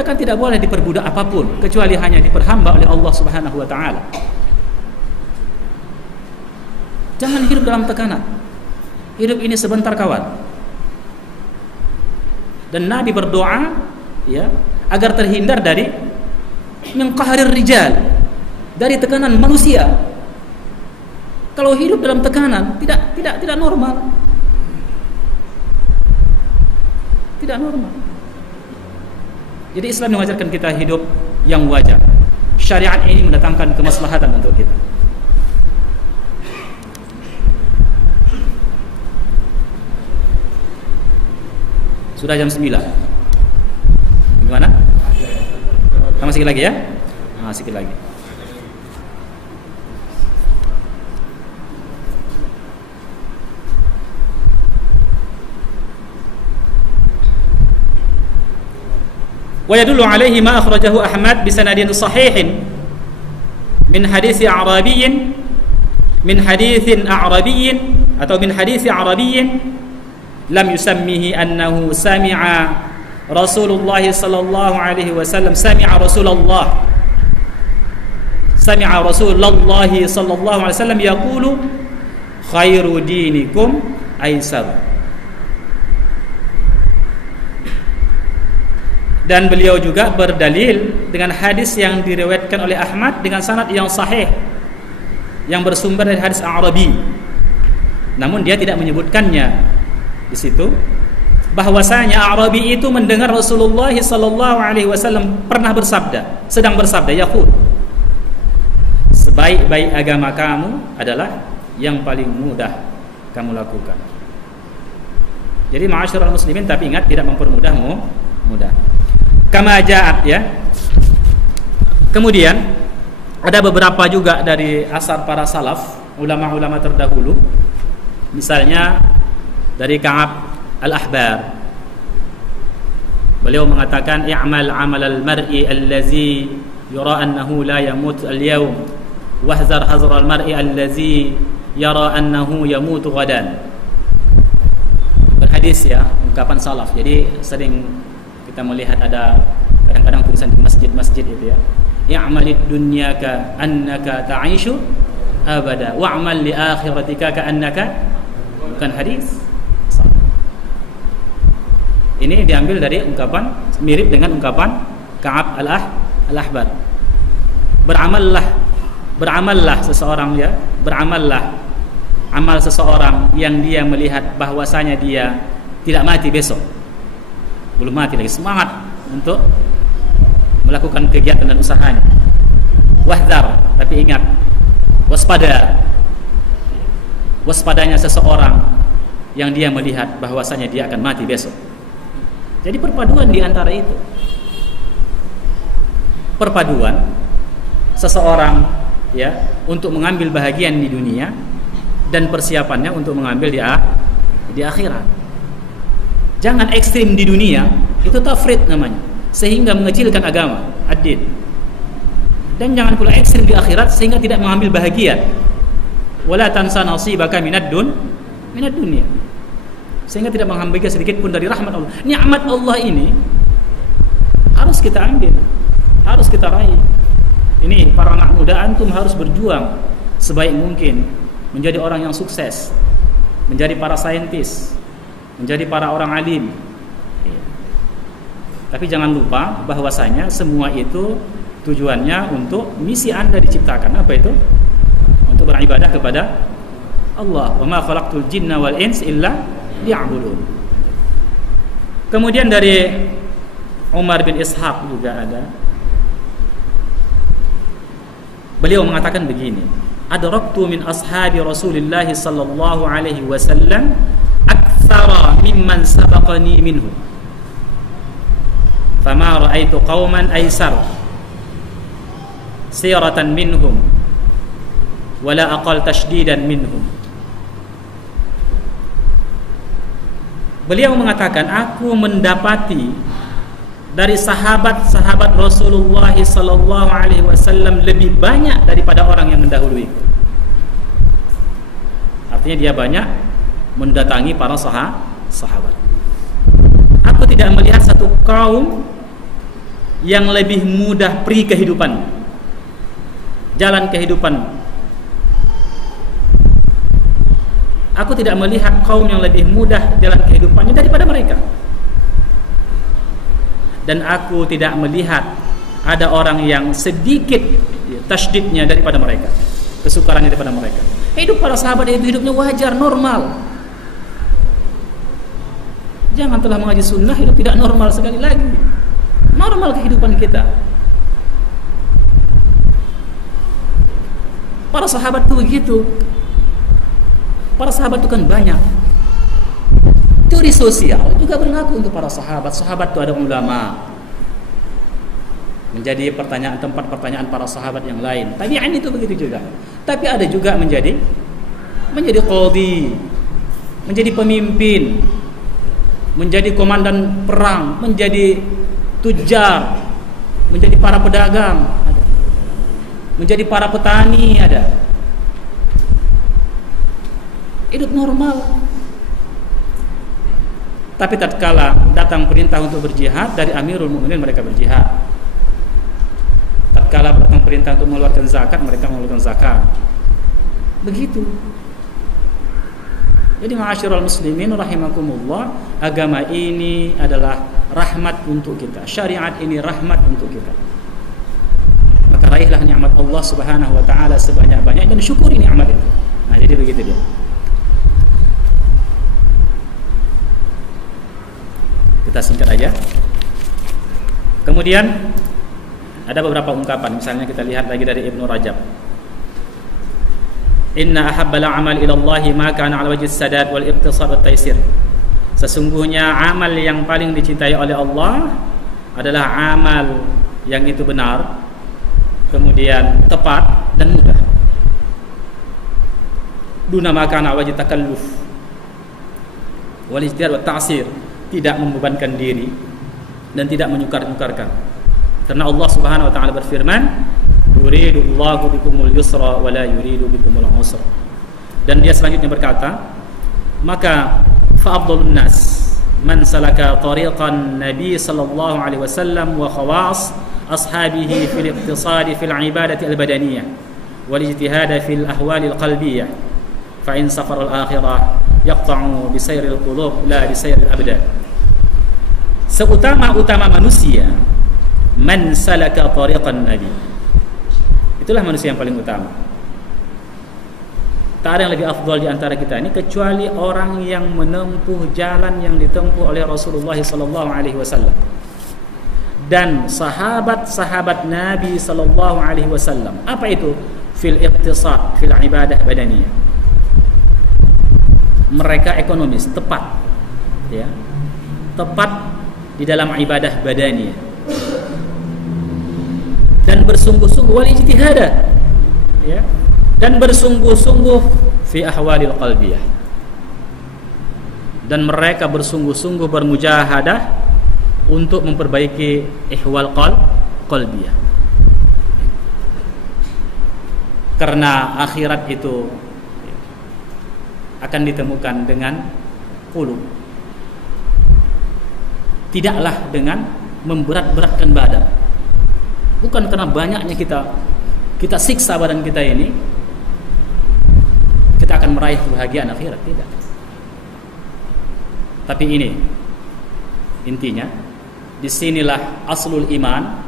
kita kan tidak boleh diperbudak apapun kecuali hanya diperhamba oleh Allah Subhanahu wa taala. Jangan hidup dalam tekanan. Hidup ini sebentar, kawan. Dan Nabi berdoa ya agar terhindar dari min qahrir rijal, dari tekanan manusia. Kalau hidup dalam tekanan tidak normal. Tidak normal. Jadi Islam mengajarkan kita hidup yang wajar. Syariat ini mendatangkan kemaslahatan untuk kita. Sudah jam 9. Gimana? Tambah sedikit lagi ya? Sedikit lagi. ويدل عليه ما أخرجه أحمد بسند صحيح من حديث أعرابي atau min hadis أعرابي لم يسميه أنه سمع رسول الله صلى الله عليه وسلم سمع رسول الله صلى الله عليه وسلم يقول خير دينكم أيسر. Dan beliau juga berdalil dengan hadis yang diriwayatkan oleh Ahmad dengan sanad yang sahih yang bersumber dari hadis Arabi. Namun dia tidak menyebutkannya di situ bahwasanya Arabi itu mendengar Rasulullah sallallahu alaihi wasallam pernah bersabda, sedang bersabda, yaqul, sebaik-baik agama kamu adalah yang paling mudah kamu lakukan. Jadi ma'asyiral muslimin, tapi ingat tidak mempermudahmu mudah. Kama ja'at ya. Kemudian ada beberapa juga dari asar para salaf, ulama-ulama terdahulu. Misalnya dari Ka'ab al-Ahbar. Beliau mengatakan i'mal 'amal al-mar'i allazi yara annahu la yamut al-yawm wahzar hazra al-mar'i allazi yara annahu yamut ghadan. Berhadis ya, ungkapan salaf. Jadi sering kita melihat ada kadang-kadang tulisan di masjid-masjid itu ya, i'malid dunyaka annaka ta'ishu abada wa'mal li akhiratika ka'annaka, bukan hadis. Ini diambil dari ungkapan mirip dengan ungkapan Ka'ab al-Ahbar. Beramallah seseorang ya, beramallah amal seseorang yang dia melihat bahwasanya dia tidak mati besok. Belum mati lagi, semangat untuk melakukan kegiatan dan usahanya. Wahdar, tapi ingat, waspadanya seseorang yang dia melihat bahwasanya dia akan mati besok. Jadi perpaduan di antara itu, perpaduan seseorang ya untuk mengambil bahagian di dunia dan persiapannya untuk mengambil di akhirat. Jangan ekstrim di dunia, itu tafrid namanya, sehingga mengecilkan agama, ad-din. Dan jangan pula ekstrim di akhirat sehingga tidak mengambil bahagia. Wala tansa nasibaka minad dunya. Sehingga tidak mengambil sedikit pun dari rahmat Allah. Nikmat Allah ini harus kita ambil, harus kita raih. Ini para anak muda, antum harus berjuang sebaik mungkin menjadi orang yang sukses, menjadi para saintis, menjadi para orang alim. Tapi jangan lupa bahwasanya semua itu tujuannya untuk misi Anda diciptakan. Apa itu? Untuk beribadah kepada Allah. Wa ma khalaqtul jinna wal ins illa liya'budun. Kemudian dari Umar bin Ishaq juga ada. Beliau mengatakan begini, adraktu min ashabi Rasulillah sallallahu alaihi wasallam aktsara mimman sabaqani minhu fama ra'aitu qauman aysar siratan minhum wala aqal tashdidan minhum. Beliau mengatakan, aku mendapati dari sahabat-sahabat Rasulullah sallallahu alaihi wasallam lebih banyak daripada orang yang mendahului. Artinya dia banyak mendatangi para sahabat. Aku tidak melihat satu kaum yang lebih mudah pri kehidupan, jalan kehidupan. Aku tidak melihat kaum yang lebih mudah jalan kehidupannya daripada mereka. Dan aku tidak melihat ada orang yang sedikit tasydidnya daripada mereka, kesukarannya daripada mereka. Hidup para sahabat itu hidupnya wajar, normal. Jangan telah mengaji sunnah hidup tidak normal sekali lagi. Normal kehidupan kita. Para sahabat itu begitu. Para sahabat itu kan banyak. Teori sosial juga berlaku untuk para sahabat. Sahabat itu ada ulama. Menjadi tempat pertanyaan para sahabat yang lain. Tabi'in itu begitu juga. Tapi ada juga menjadi qadhi, menjadi pemimpin, menjadi komandan perang, menjadi tujar, menjadi para pedagang, ada. Menjadi para petani, ada. Hidup normal. Tapi tatkala datang perintah untuk berjihad dari Amirul Mukminin, mereka berjihad. Tatkala datang perintah untuk mengeluarkan zakat, mereka mengeluarkan zakat. Begitu. Jadi ma'asyiral muslimin rahimakumullah, agama ini adalah rahmat untuk kita. Syariat ini rahmat untuk kita. Maka raihlah nikmat Allah Subhanahu wa taala sebanyak-banyaknya dan syukuri nikmat itu. Nah, jadi begitu dia. Kita singkat aja. Kemudian ada beberapa ungkapan, misalnya kita lihat lagi dari Ibnu Rajab. Inna ahabbal a'mal ila Allah ma kana 'ala wajhi as-sadad wal iqtisad wat taysir. Sesungguhnya amal yang paling dicintai oleh Allah adalah amal yang itu benar, kemudian tepat dan mudah. Duna ma kana 'ala wajhi takalluf wal ijtihad wat ta'sir. Tidak membebankan diri dan tidak menyukar-nyukarkan. Karena Allah Subhanahu wa taala berfirman, "Yuridullahu bikumul yusra wa la yuridu bikumul usra." Dan dia selanjutnya berkata, maka fa'afdhalun nas man salaka tariqan Nabi sallallahu alaihi wasallam wa khawas ashabihi fil iqtisad fil ibadati al-badaniyah wal ijtihad fil ahwal al-qalbiyah fa in safar al-akhirah yaqta'u bi sayril qulub la bi sayril abdan. Seutama-utama manusia man salaka tariqan Nabi. Itulah manusia yang paling utama. Tak ada yang lebih afdal di antara kita ini kecuali orang yang menempuh jalan yang ditempuh oleh Rasulullah sallallahu alaihi wasallam. Dan sahabat-sahabat Nabi sallallahu alaihi wasallam. Apa itu? Fil iqtisad, fil ibadah badaniyah. Mereka ekonomis, tepat. Ya. Tepat di dalam ibadah badaniyah. Dan bersungguh-sungguh wal ijtihada, ya, dan bersungguh-sungguh fi ahwalil qalbiyah, dan mereka bersungguh-sungguh bermujahadah untuk memperbaiki ihwal qalbiyah. Karena akhirat itu akan ditemukan dengan qulub, tidaklah dengan memberat-beratkan badan. Bukan karena banyaknya kita siksa badan kita ini kita akan meraih kebahagiaan akhirat, tidak. Tapi ini intinya, disinilah aslul iman,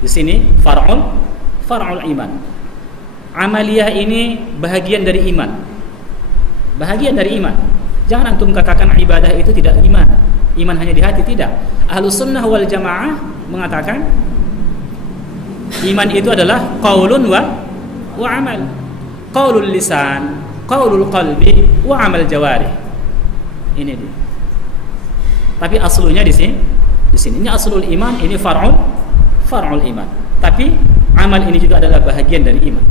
di sini far'ul iman. Amaliyah ini bahagian dari iman, bahagian dari iman. Jangan antum katakan ibadah itu tidak iman, iman hanya di hati, tidak. Ahlus sunnah wal jamaah mengatakan iman itu adalah qaulun wa amal. Qaulul lisan, qaulul qalbi wa amal jawarih. Ini dia. Tapi aslunya di sini. Ini aslul iman, ini far'ul iman. Tapi amal ini juga adalah bahagian dari iman.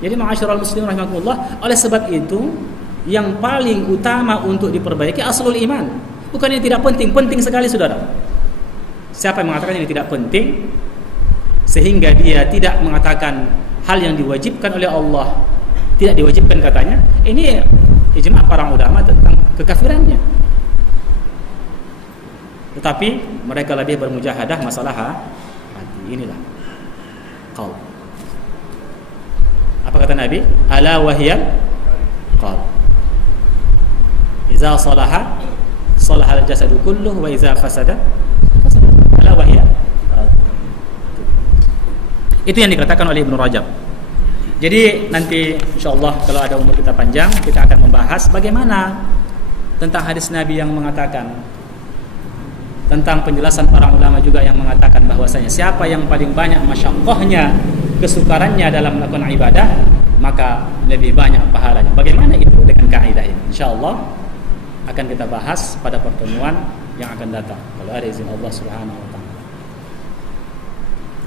Jadi ma'asyiral muslimin rahimakumullah, oleh sebab itu yang paling utama untuk diperbaiki aslul iman. Bukan yang tidak penting, penting sekali saudara. Siapa yang mengatakan ini tidak penting sehingga dia tidak mengatakan hal yang diwajibkan oleh Allah tidak diwajibkan katanya, ini ijma' para ulama tentang kekafirannya. Tetapi mereka lebih bermujahadah masalah hati. Inilah qaul. Apa kata Nabi? Ala wahiyal qaul. Iza salaha salahal jasadu kulluh wa iza fasada fasada. Ala wahiyal qaul. Itu yang dikatakan oleh Ibnu Rajab. Jadi nanti insyaallah kalau ada umur kita panjang, kita akan membahas bagaimana tentang hadis Nabi yang mengatakan, tentang penjelasan para ulama juga yang mengatakan bahwasanya siapa yang paling banyak masyaqqahnya, kesukarannya dalam melakukan ibadah, maka lebih banyak pahalanya. Bagaimana itu dengan kaidah ini? Insyaallah akan kita bahas pada pertemuan yang akan datang kalau ada izin Allah Subhanahu wa taala.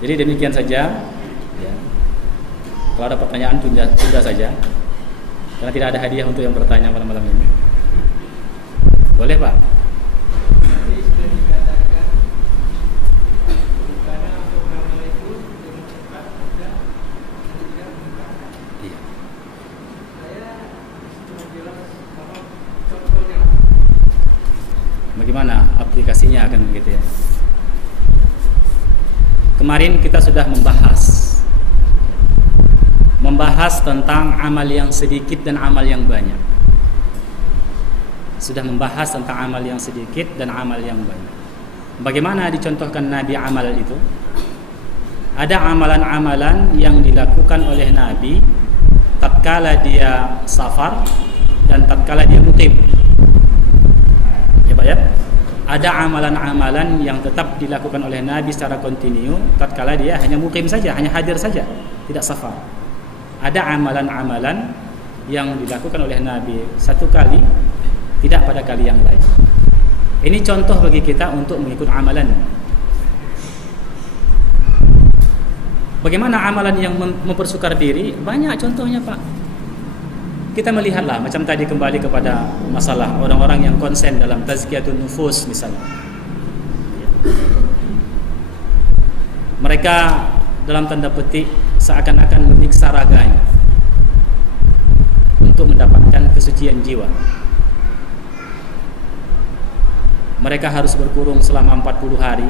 Jadi demikian saja ya. Kalau ada pertanyaan tunda saja, karena tidak ada hadiah untuk yang bertanya malam-malam ini. Boleh Pak? Iya. Bagaimana aplikasinya akan begitu ya? Kemarin kita sudah membahas tentang amal yang sedikit dan amal yang banyak. Sudah membahas tentang amal yang sedikit dan amal yang banyak. Bagaimana dicontohkan Nabi amal itu? Ada amalan-amalan yang dilakukan oleh Nabi tatkala dia safar dan tatkala dia mukim. Ya Pak ya? Ada amalan-amalan yang tetap dilakukan oleh Nabi secara kontinu tatkala dia hanya mukim saja, hanya hadir saja, tidak safar. Ada amalan-amalan yang dilakukan oleh Nabi satu kali, tidak pada kali yang lain. Ini contoh bagi kita untuk mengikut amalan. Bagaimana amalan yang mempersukar diri? Banyak contohnya Pak. Kita melihatlah macam tadi, kembali kepada masalah orang-orang yang konsen dalam tazkiyatun nufus misalnya. Mereka dalam tanda petik seakan-akan menyiksa raganya untuk mendapatkan kesucian jiwa. Mereka harus berkurung selama 40 hari.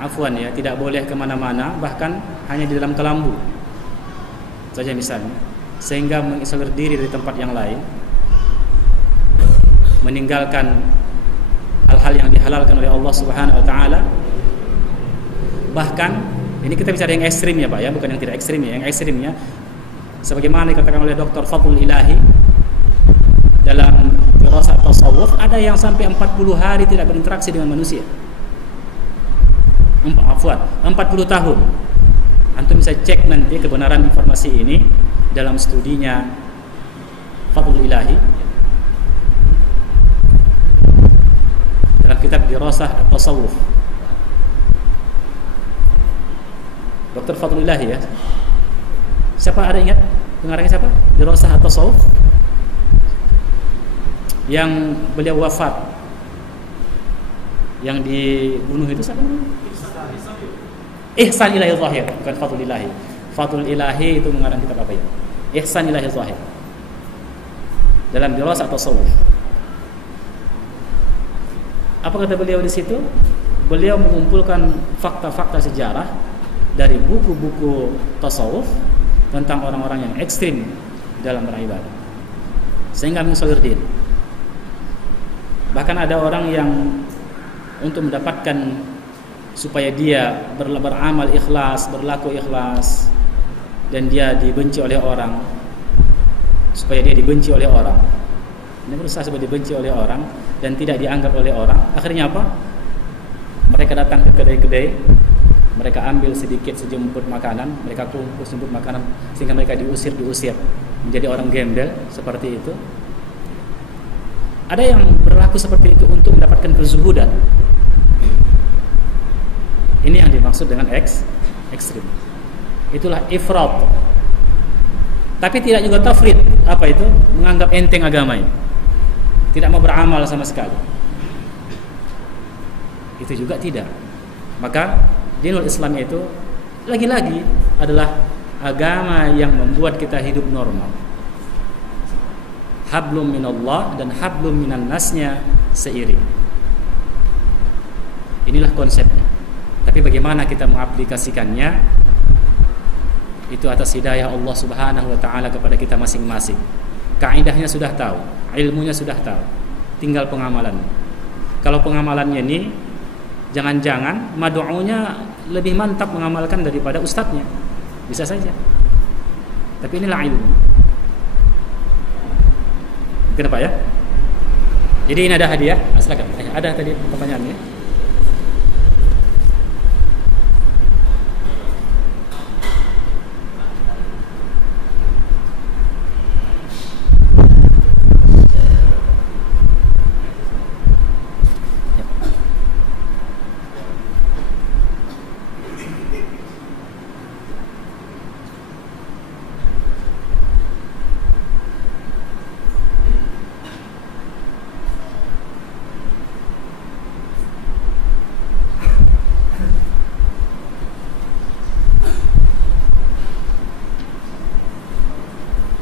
Afwan ya, tidak boleh kemana-mana, bahkan hanya di dalam kelambu saja misalnya, sehingga mengisolir diri dari tempat yang lain, meninggalkan hal-hal yang dihalalkan oleh Allah Subhanahu wa taala. Bahkan ini kita bicara yang ekstrim ya Pak ya, bukan yang tidak ekstrim ya. Yang ekstrimnya sebagaimana dikatakan oleh Dr. Fadlul Ilahi dalam dirasat tasawuf, ada yang sampai 40 hari tidak berinteraksi dengan manusia. 40 tahun. Antum bisa cek nanti kebenaran informasi ini dalam studinya Fadlul Ilahi dalam kitab Dirasah Tasawuf. Dr. Fadlul Ilahi ya. Siapa ada ingat pengarangnya siapa? Dirasah Tasawuf. Yang beliau wafat, yang dibunuh itu siapa? Ihsan Ilahi Zahir, bukan Fadlul Ilahi. Fadlul Ilahi itu mengarang kitab apa ya? Ihsan Ilahi Zahir. Dalam Dirasah Tasawuf. Apa kata beliau di situ? Beliau mengumpulkan fakta-fakta sejarah dari buku-buku tasawuf tentang orang-orang yang ekstrim dalam beribadah, sehingga mengisolir diri. Bahkan ada orang yang untuk mendapatkan supaya dia beramal ikhlas, berlaku ikhlas, dan dia dibenci oleh orang, supaya dia dibenci oleh orang, ini berusaha supaya dibenci oleh orang dan tidak dianggap oleh orang. Akhirnya apa? Mereka datang ke kedai-kedai, mereka ambil sedikit sejemput makanan, mereka kumpul sejemput makanan sehingga mereka diusir menjadi orang gembel seperti itu. Ada yang berlaku seperti itu untuk mendapatkan kezuhudan. Ini yang dimaksud dengan ekstrim. Itulah ifrat. Tapi tidak juga tafrid. Apa itu? Menganggap enteng agama ini, tidak mau beramal sama sekali. Itu juga tidak. Maka dinul Islam itu lagi-lagi adalah agama yang membuat kita hidup normal. Hablum minallah dan hablum minan nasnya seiring. Inilah konsepnya. Tapi bagaimana kita mengaplikasikannya, itu atas hidayah Allah Subhanahu wa taala kepada kita masing-masing. Kaidahnya sudah tahu, ilmunya sudah tahu, tinggal pengamalan. Kalau pengamalannya ini, jangan-jangan mad'unya lebih mantap mengamalkan daripada ustadznya. Bisa saja. Tapi inilah ilmu. Kenapa ya? Jadi ini ada hadiah. Silakan. Ada tadi pertanyaannya.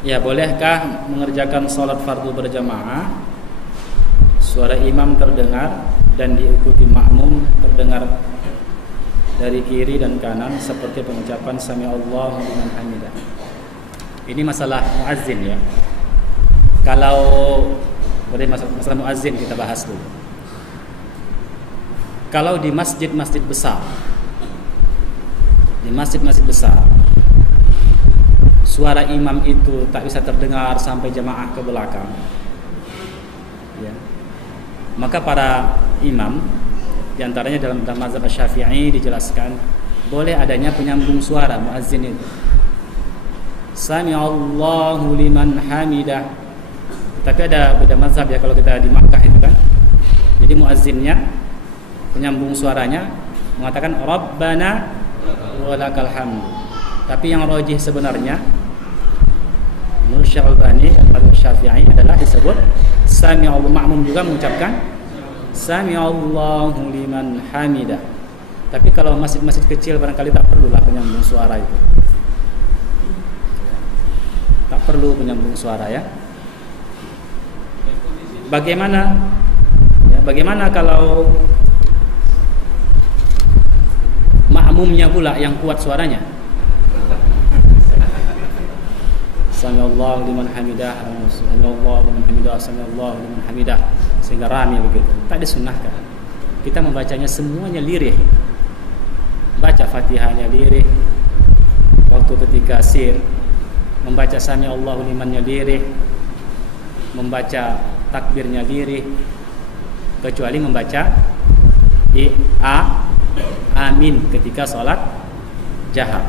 Ya, bolehkah mengerjakan sholat fardu berjamaah, suara imam terdengar dan diikuti makmum terdengar dari kiri dan kanan seperti pengucapan Sami Allahu liman hamidah? Ini masalah muazzin ya. Kalau masalah muazzin kita bahas dulu. Kalau di masjid-masjid besar, suara imam itu tak bisa terdengar sampai jamaah ke belakang, ya, maka para imam, diantaranya dalam mazhab Syafi'i dijelaskan boleh adanya penyambung suara muazzin itu. Sami Allahu liman hamidah. Tapi ada beda mazhab ya kalau kita di Makkah itu kan. Jadi muazzinnya, penyambung suaranya mengatakan Rabbana walakal hamd. Tapi yang rajih sebenarnya menurut Syalbani dan mazhab Syafi'i adalah disebut Sami Allahu, makmum juga mengucapkan Sami Allahu liman hamidah. Tapi kalau masjid-masjid kecil barangkali tak perlulah penyambung suara itu. Tak perlu penyambung suara ya. Bagaimana kalau makmumnya pula yang kuat suaranya? Samiallahu liman hamidah, samiallahu liman hamidah, samiallahu liman hamidah, sehingga ramai begitu. Tak disunnahkan. Kita membacanya semuanya lirih. Baca Fatihahnya lirih. Waktu ketika sir, membaca samiallahu limannya lirih. Membaca takbirnya lirih. Kecuali membaca amin ketika sholat jahar.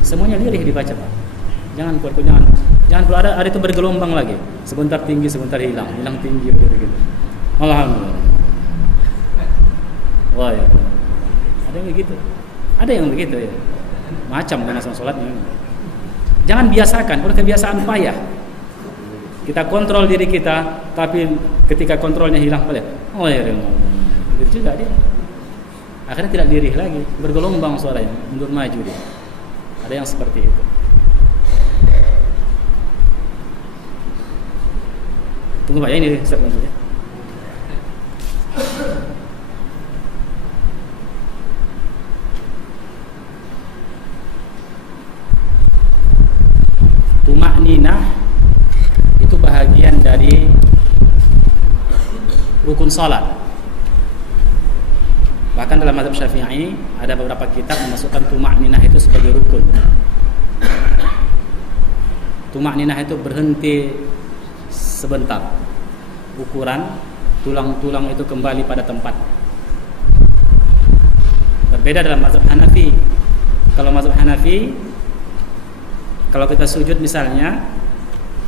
Semuanya lirih dibaca, Pak. Jangan pula ada itu bergelombang lagi. Sebentar tinggi, sebentar hilang tinggi gitu. Alhamdulillah. Wah ya. Ada yang begitu. Ada yang begitu ya. Macam dengan sholatnya. Jangan biasakan, udah kebiasaan payah. Kita kontrol diri kita, tapi ketika kontrolnya hilang balik. Oh ya, begitu juga dia. Akhirnya tidak lirih lagi, bergelombang suaranya, mundur maju dia. Ada yang seperti itu. Tunggu Pak ya, ini saya bantu ya. Tuma'ninah itu bahagian dari rukun salat. Bahkan dalam mazhab Syafi'i ada beberapa kitab memasukkan tuma'ninah itu sebagai rukun. Tuma'ninah itu berhenti sebentar, ukuran tulang-tulang itu kembali pada tempat. Berbeda dalam mazhab Hanafi. Kalau mazhab Hanafi, kalau kita sujud misalnya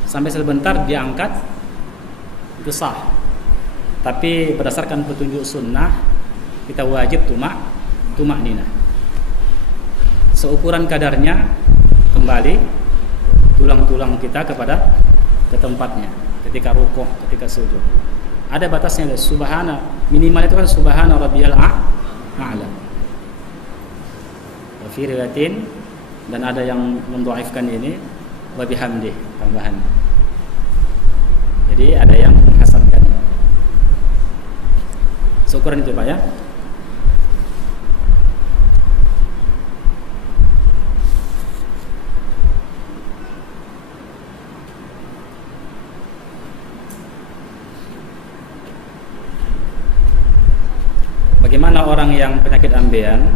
sampai sebentar diangkat itu sah. Tapi berdasarkan petunjuk sunnah kita wajib tumak-ninah. Seukuran kadarnya kembali tulang-tulang kita ke tempatnya. Ketika rukuk, ketika sujud. Ada batasnya, subhana, minimal itu kan subhana rabbiyal a'la. Wa fi riwayatin, dan ada yang mendhaifkan ini wa bihamdih tambahan. Jadi ada yang menghasankan. syukuran itu Pak ya. Bagaimana orang yang penyakit ambeien,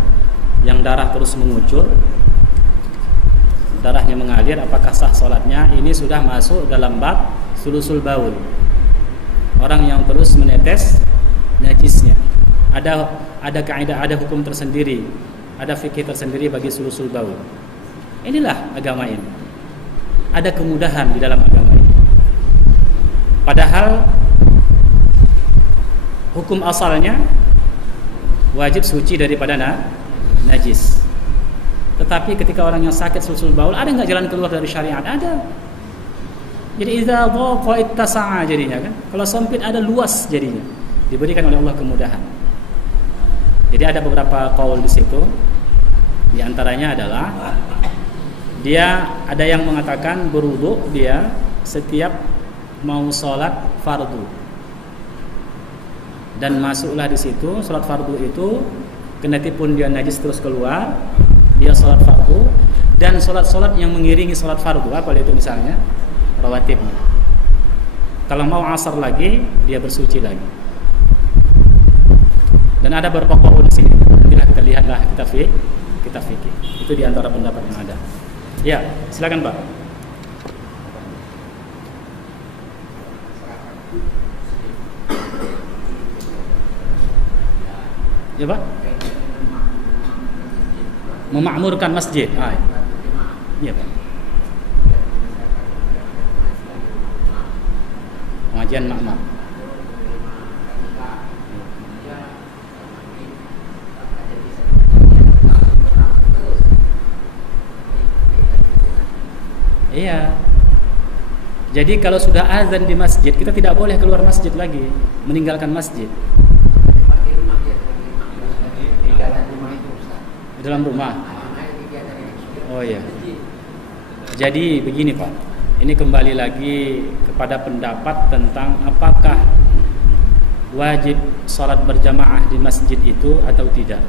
yang darah terus mengucur, darahnya mengalir, apakah sah sholatnya? Ini sudah masuk dalam bab sulusul baul. Orang yang terus menetes najisnya. Ada kaidah, ada hukum tersendiri, ada fikih tersendiri bagi sulusul baul. Inilah agama ini. Ada kemudahan di dalam agama ini. Padahal hukum asalnya wajib suci daripada najis. Tetapi ketika orang yang sakit sulusul baul, ada nggak jalan keluar dari syariat? Ada. Jadi idza dhaqa ittasa'a jadinya kan. Kalau sempit ada luas jadinya. Diberikan oleh Allah kemudahan. Jadi ada beberapa qaul di situ. Di antaranya adalah dia ada yang mengatakan berwudu dia setiap mau sholat fardu. Dan masuklah di situ salat fardu itu, kendati pun dia najis terus keluar, dia salat fardu dan salat-salat yang mengiringi salat fardu, apa itu misalnya rawatibnya. Kalau mau asar lagi, dia bersuci lagi. Dan ada beberapa qaul di sini. Nantilah kita lihatlah kita fikih. Itu di antara pendapat yang ada. Ya, silakan Pak. Ya Pak? Memakmurkan masjid. Iya Pak. Pengajian makmur. Iya. Jadi kalau sudah azan di masjid, kita tidak boleh keluar masjid lagi, meninggalkan masjid. Dalam rumah. Oh iya. Jadi begini Pak. Ini kembali lagi kepada pendapat tentang apakah wajib salat berjamaah di masjid itu atau tidak.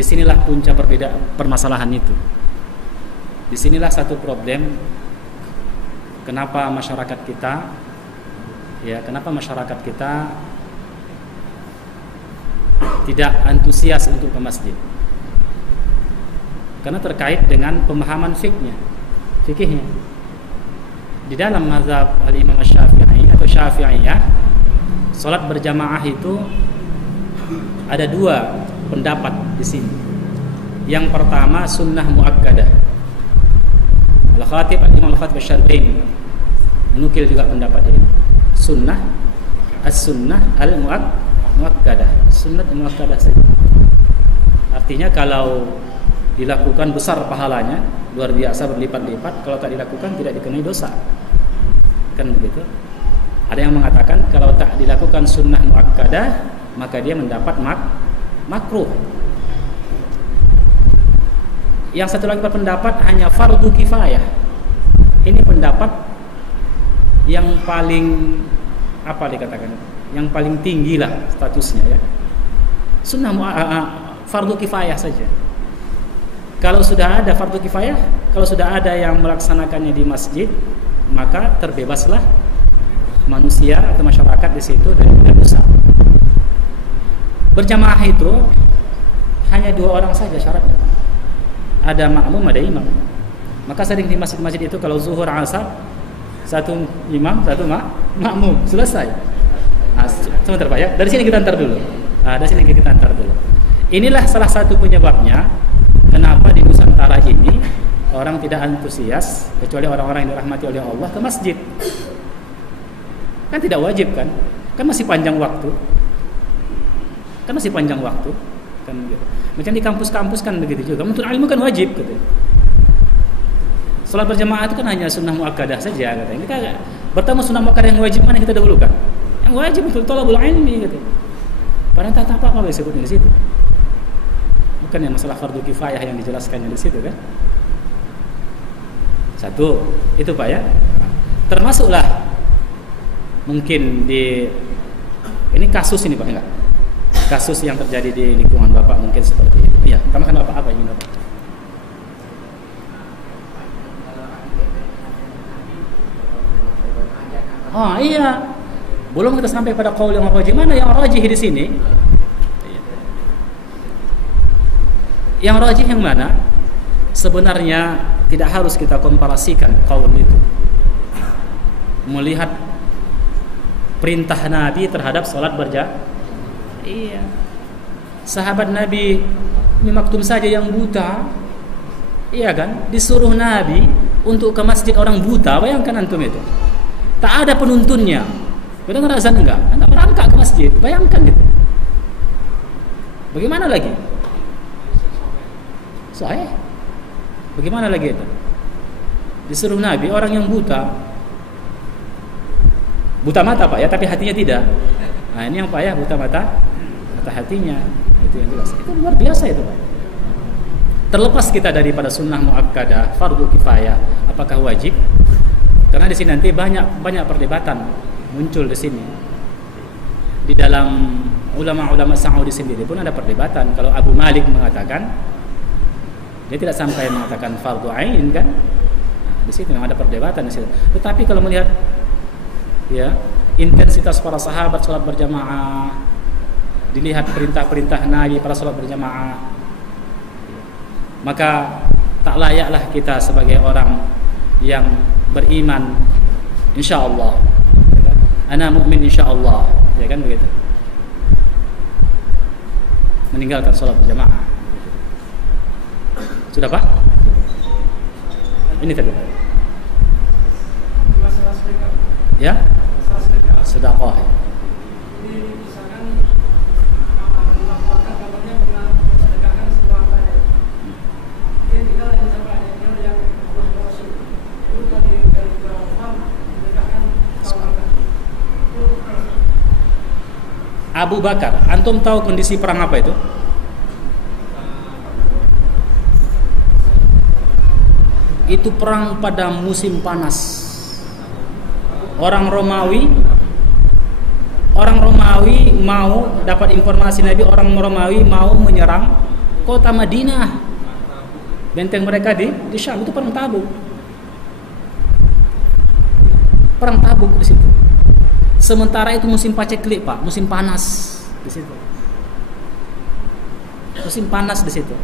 Disinilah punca perbedaan permasalahan itu. Disinilah satu problem kenapa masyarakat kita tidak antusias untuk ke masjid. Karena terkait dengan pemahaman fikihnya. Di dalam mazhab al-Imam Syafi'i atau Syafi'iyah, salat berjamaah itu ada dua pendapat di sini. Yang pertama sunnah muakkadah. Al-Khatib Al-Imam Al-Khatib Asy-Syarbaini menukil juga pendapat ini. Sunnah as-sunnah al-muakkadah. Sunnah muakkadah saja. Artinya kalau dilakukan besar pahalanya, luar biasa berlipat-lipat. Kalau tak dilakukan tidak dikenai dosa. Kan begitu. Ada yang mengatakan kalau tak dilakukan sunnah muakkadah, maka dia mendapat makruh. Yang satu lagi berpendapat hanya fardu kifayah. Ini pendapat yang paling dikatakan? Yang paling tinggi lah statusnya ya. Sunnah fardu kifayah saja. Kalau sudah ada fardu kifayah, kalau sudah ada yang melaksanakannya di masjid, maka terbebaslah manusia atau masyarakat di situ dari dosa. Berjamaah itu hanya 2 orang saja syaratnya. Ada makmum, ada imam. Maka sering di masjid-masjid itu kalau zuhur asar, satu imam, satu makmum, selesai. Sebentar Pak ya. Dari sini kita antar dulu. Inilah salah satu penyebabnya kenapa di Nusantara ini orang tidak antusias, kecuali orang-orang yang dirahmati oleh Allah, ke masjid. Kan tidak wajib kan? Kan masih panjang waktu. Kan gitu. Macam di kampus-kampus kan begitu juga. Menuntut ilmu kan wajib gitu. Salat berjamaah itu kan hanya sunnah muakkadah saja katanya. Kita bertemu sunnah muakkadah yang wajib mana kita dahulukan? Yang wajib itu thalabul ilmi gitu. Padahal tak apa-apa disebutnya di situ. Bukan yang masalah fardu kifayah yang dijelaskannya di situ kan. Satu, itu Pak ya. Termasuklah mungkin di ini kasus ini Pak enggak? kasus yang terjadi di lingkungan Bapak mungkin seperti itu. Iya, tambahkan Bapak apa ini Bapak? Oh iya, belum kita sampai pada qaul yang rajih. Mana yang rajih di sini? Yang rajih yang mana? Sebenarnya tidak harus kita komparasikan qaul itu. Melihat perintah Nabi terhadap salat berjamaah. Iya. Sahabat Nabi Maktum saja yang buta, iya kan? Disuruh Nabi untuk ke masjid orang buta. Bayangkan antum itu. Tak ada penuntunnya. Dengar azan enggak? Anda merangkak ke masjid. Bayangkan itu. Bagaimana lagi? Sahih. Bagaimana lagi itu? Disuruh Nabi orang yang buta. Buta mata Pak ya, tapi hatinya tidak. Nah ini yang Pak ya, buta mata hatinya. Itu yang jelas. Itu luar biasa itu Pak. Terlepas kita daripada sunnah muakkadah, fardu kifayah, apakah wajib? Karena di sini nanti banyak perdebatan muncul di sini. Di dalam ulama-ulama Saudi sendiri pun ada perdebatan. Kalau Abu Malik mengatakan, dia tidak sampai mengatakan fardu ain kan? Nah, di situ memang ada perdebatan di situ. Tetapi kalau melihat ya intensitas para sahabat salat berjamaah, dilihat perintah-perintah Nabi para salat berjamaah, maka tak layaklah kita sebagai orang yang beriman insyaallah, ya kan? Ana mukmin insyaallah, ya kan begitu, meninggalkan salat berjamaah. Sudah Pak? Ini tadi ya? Sedekah. Ini misalkan melakukan kabarnya pernah sedekahkan semua hartanya. Dia tidak hanya sampai yang berhasil. Itu dari uang sedekahkan semua. Abu Bakar, antum tahu kondisi perang apa itu? Itu perang pada musim panas. Orang Romawi mau dapat informasi Nabi, orang Romawi mau menyerang kota Madinah. Benteng mereka di Syam, itu perang Tabuk. Perang Tabuk di situ. Sementara itu musim paceklik, Pak, musim panas di situ. Musim panas di situ.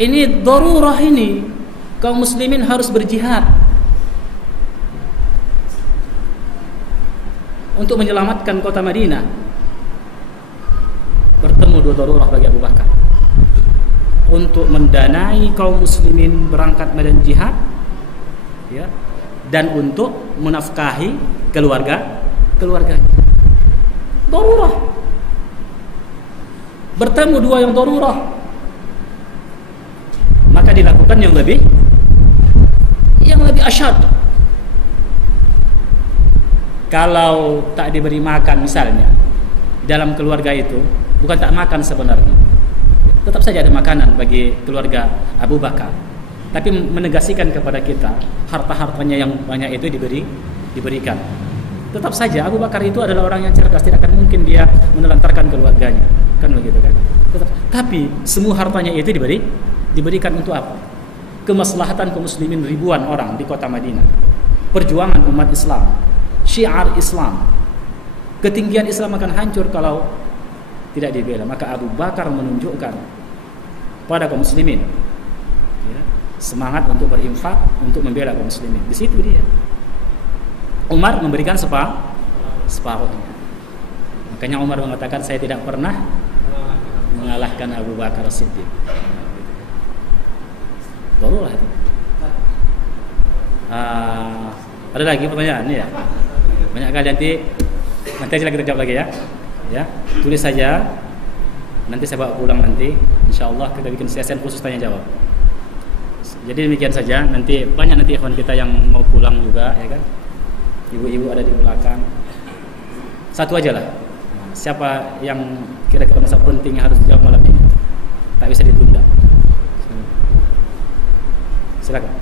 Ini darurah ini. Kaum muslimin harus berjihad untuk menyelamatkan kota Madinah. Bertemu dua darurah bagi Abu Bakar untuk mendanai kaum muslimin berangkat medan jihad, ya, dan untuk menafkahi keluarganya. Darurah. Bertemu dua yang darurah, maka dilakukan yang lebih asyad. Kalau tak diberi makan misalnya, dalam keluarga itu bukan tak makan sebenarnya, tetap saja ada makanan bagi keluarga Abu Bakar, tapi menegasikan kepada kita harta-hartanya yang banyak itu diberikan. Tetap saja Abu Bakar itu adalah orang yang cerdas, tidak akan mungkin dia menelantarkan keluarganya, kan begitu kan? Tapi semua hartanya itu diberikan untuk apa? Kemaslahatan kaum muslimin ribuan orang di kota Madinah, perjuangan umat Islam, syiar Islam. Ketinggian Islam akan hancur kalau tidak dibela. Maka Abu Bakar menunjukkan pada kaum muslimin, ya, semangat untuk berinfak, untuk membela kaum muslimin. Di situ dia. Umar memberikan separuhnya. Makanya Umar mengatakan, saya tidak pernah mengalahkan Abu Bakar Siddiq. Darurah itu. Ada lagi pertanyaan ya? Banyak kali, nanti aja kita jawab lagi ya. Ya, tulis saja. Nanti saya bawa pulang nanti. Insyaallah kita bikin sesi khusus tanya jawab. Jadi demikian saja. Nanti banyak ikhwan kita yang mau pulang juga, ya kan? Ibu-ibu ada di belakang. Satu aja lah. Siapa yang kira-kira masalah penting yang harus dijawab malam ini? Tak bisa ditunda. Silakan.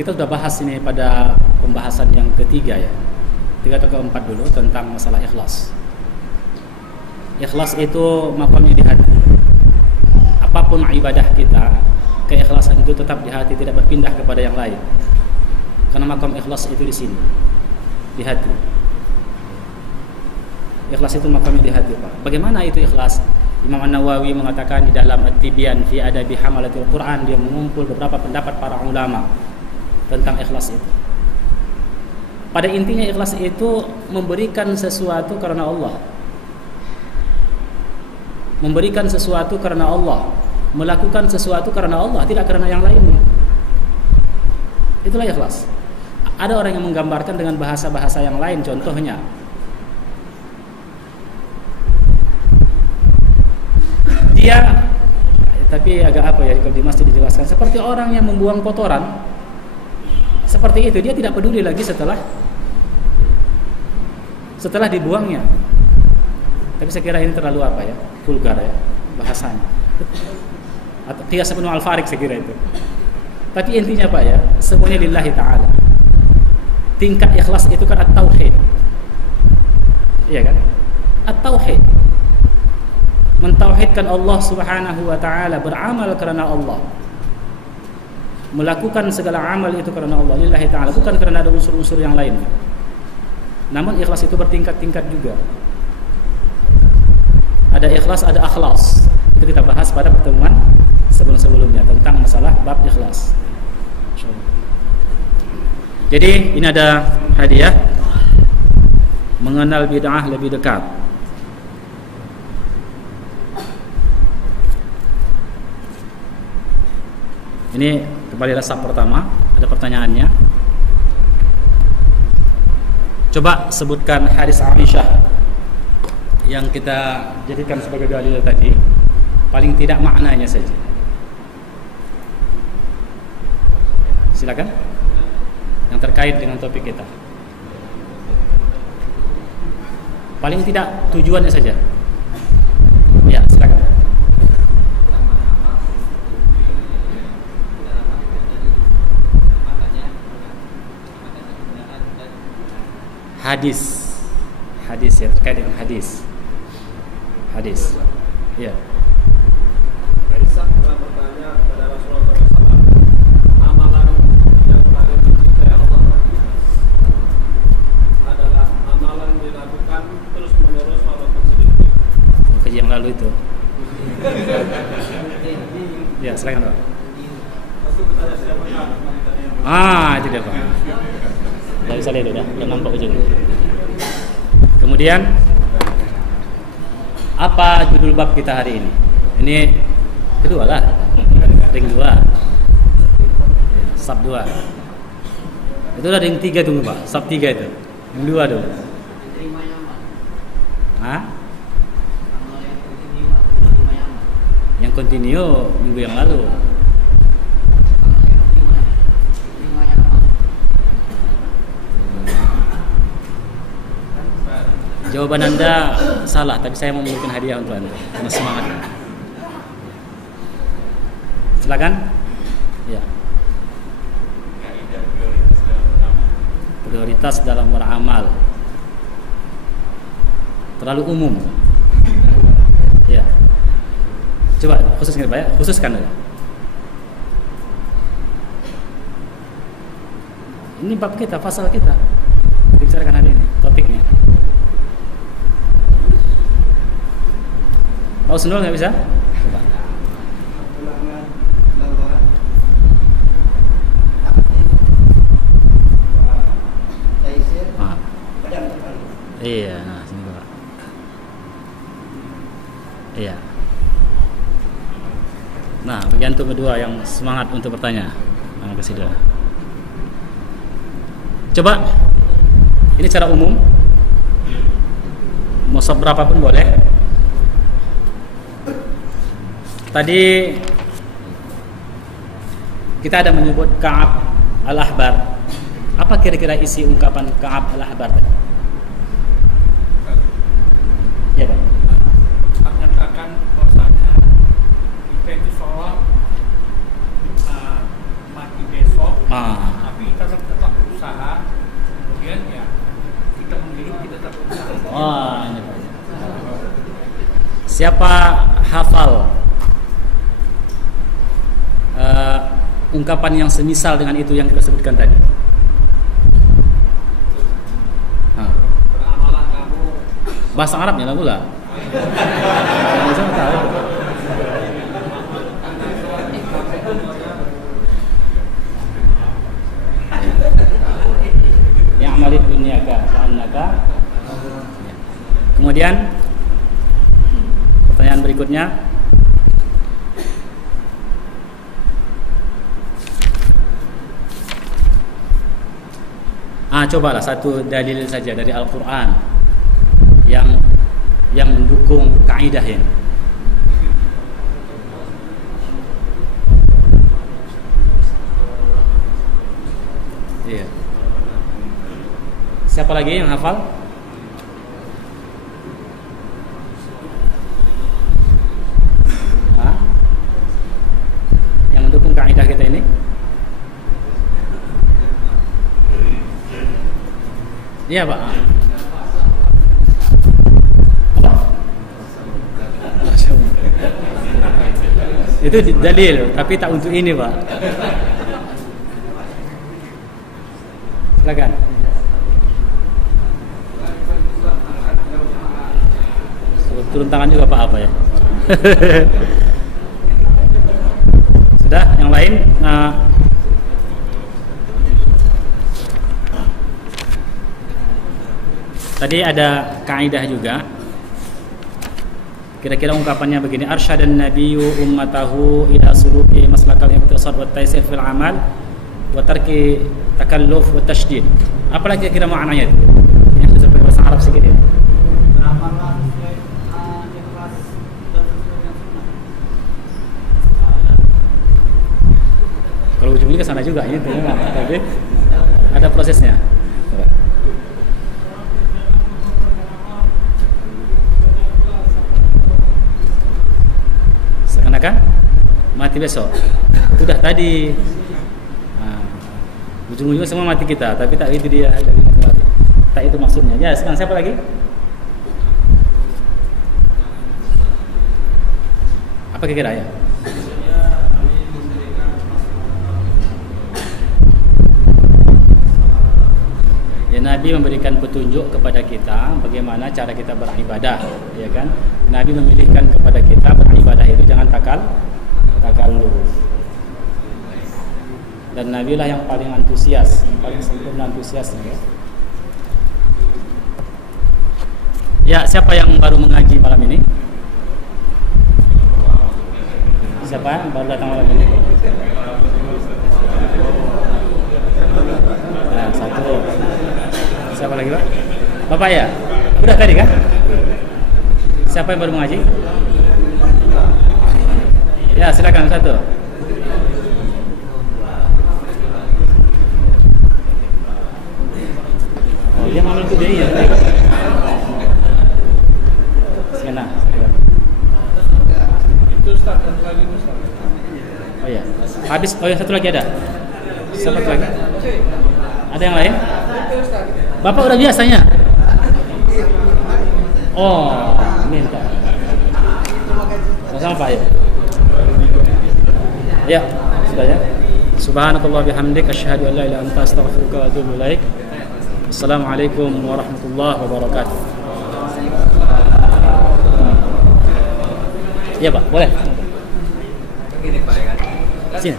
Kita sudah bahas ini pada pembahasan yang ketiga ya, 3 atau keempat dulu tentang masalah ikhlas. Ikhlas itu makamnya di hati. Apapun ibadah kita, keikhlasan itu tetap di hati, tidak berpindah kepada yang lain. Karena makam ikhlas itu di sini, di hati. Ikhlas itu makamnya di hati, Pak. Bagaimana itu ikhlas? Imam An-Nawawi mengatakan di dalam At-Tibyan fi Adabi Hamalatil Quran, dia mengumpul beberapa pendapat para ulama tentang ikhlas itu. Pada intinya ikhlas itu memberikan sesuatu karena Allah. Memberikan sesuatu karena Allah, melakukan sesuatu karena Allah, tidak karena yang lainnya. Itulah ikhlas. Ada orang yang menggambarkan dengan bahasa-bahasa yang lain, contohnya dia, tapi agak apa ya, kalau di masjid dijelaskan, seperti orang yang membuang kotoran. Seperti itu, dia tidak peduli lagi setelah dibuangnya. Tapi saya kira ini terlalu apa ya, vulgar ya bahasanya. Atau qiyas Ibnu Al-Farid saya kira itu. Tapi intinya Pak ya, semuanya lillahi ta'ala. Tingkat ikhlas itu kan at-tauhid. Iya kan? At-tauhid. Mentauhidkan Allah Subhanahu wa taala, beramal karena Allah. Melakukan segala amal itu karena Allah, lillahi ta'ala, bukan karena ada unsur-unsur yang lain. Namun ikhlas itu bertingkat-tingkat juga. Ada ikhlas, ada akhlas. Itu kita bahas pada pertemuan sebelum-sebelumnya tentang masalah bab ikhlas. Jadi ini ada hadiah mengenal bid'ah lebih dekat. Ini kembali resap pertama, ada pertanyaannya. Coba sebutkan hadis Aisyah yang kita jadikan sebagai dalil tadi, paling tidak maknanya saja. Silakan. Yang terkait dengan topik kita. Paling tidak tujuannya saja. Ya, silakan. Hadis ya, terkait dengan hadis. Ya. Aisyah pernah bertanya kepada Rasulullah SAW, amalan yang paling dicintai Allah adalah amalan dilakukan terus menerus walaupun sedikit. Kaji yang lalu itu. Ya, silakan Pak. Rasul bertanya siapa? Itu dia Pak. Dari saya udah nampak ujungnya. Kemudian apa judul bab kita hari ini? Ini kedua lah, ring 2, sub 2. Itu udah ring 3 tunggu Pak, sub 3 itu, ring 2 dulu. Yang continue minggu yang lalu. Jawaban Anda salah, tapi saya mau memberikan hadiah untuk Anda karena semangat. Silakan. Ya. Prioritas dalam beramal. Terlalu umum. Ya. Coba khususkan Pak ya, khususkan aja. Ini bab kita, pasal kita. Dibicarakan hari ini, topiknya. Mau sendul nggak bisa? Coba. Iya, nah sini Pak. Iya. Nah, bagian untuk kedua yang semangat untuk bertanya. Nah, kasih dia. Coba. Ini secara umum. Mau sub berapa pun boleh. Tadi kita ada menyebut Ka'ab al-Ahbar. Apa kira-kira isi ungkapan Ka'ab al-Ahbar tadi? Ya Pak. Menyatakan bahwasanya kita itu sholat mati besok hafal ungkapan yang semisal dengan itu yang kita sebutkan tadi? Beramalah kamu. Bahasa Arabnya lah pula. Saya tahu. Ya'malid dunyaka ka'annaka. Kemudian pertanyaan berikutnya, cobalah satu dalil saja dari Al-Quran yang mendukung kaidah ini. Iya. Siapa lagi yang hafal? Yang mendukung kaidah kita ini? Iya, Pak. Itu dalil, tapi tak untuk ini, Pak. Silakan. Turun tangan juga Pak apa ya? Sudah, yang lain? Tadi ada kaidah juga. Kira-kira ungkapannya begini: arsyadan nabiyyu ummatahu ila suluki maslakal iqtisad wa taysir fil amal wa tarki takalluf wa tasydid. Apalagi kira-kira maknanya itu? Yang sesuai bahasa Arab sedikit ya. Beramallah sesuai ikhlas dan sesuai dengan sunnah. Kalau ujungnya ke sana juga ini memang, tapi ada prosesnya. Seakan-akan mati besok. Sudah tadi ujung-ujungnya semua mati kita, tapi tak itu dia, tak itu maksudnya. Ya, sekarang siapa lagi? Apa kira-kira ya? Ya, Nabi memberikan petunjuk kepada kita bagaimana cara kita beribadah, ya kan? Nabi memilihkan kepada kita beribadah itu jangan takalluf. Dan Nabi lah yang paling antusias, yang paling sempurna antusiasnya, ya. Ya, siapa yang baru mengaji malam ini? Siapa yang baru datang malam ini? Nah, satu. Siapa lagi, Pak? Bapak ya? Udah tadi kan? Siapa yang baru mengaji? Ya, silakan satu. Oh, dia mau ikut dia ya? Sana. Itu Ustaz, satu lagi Ustaz. Oh ya. Habis, oh ya, satu lagi ada. Siapa lagi? Ada yang lain? Bapak udah biasanya? Oh, minta. Sama Pak ya? Ya, sudah ya. Subhanakallah bihamdik asyhadu an la ilaha illa anta astaghfiruka wa atubu ilaik. Assalamualaikum warahmatullahi wabarakatuh. Ya Pak, boleh. Begini Pak ya kan? Sini.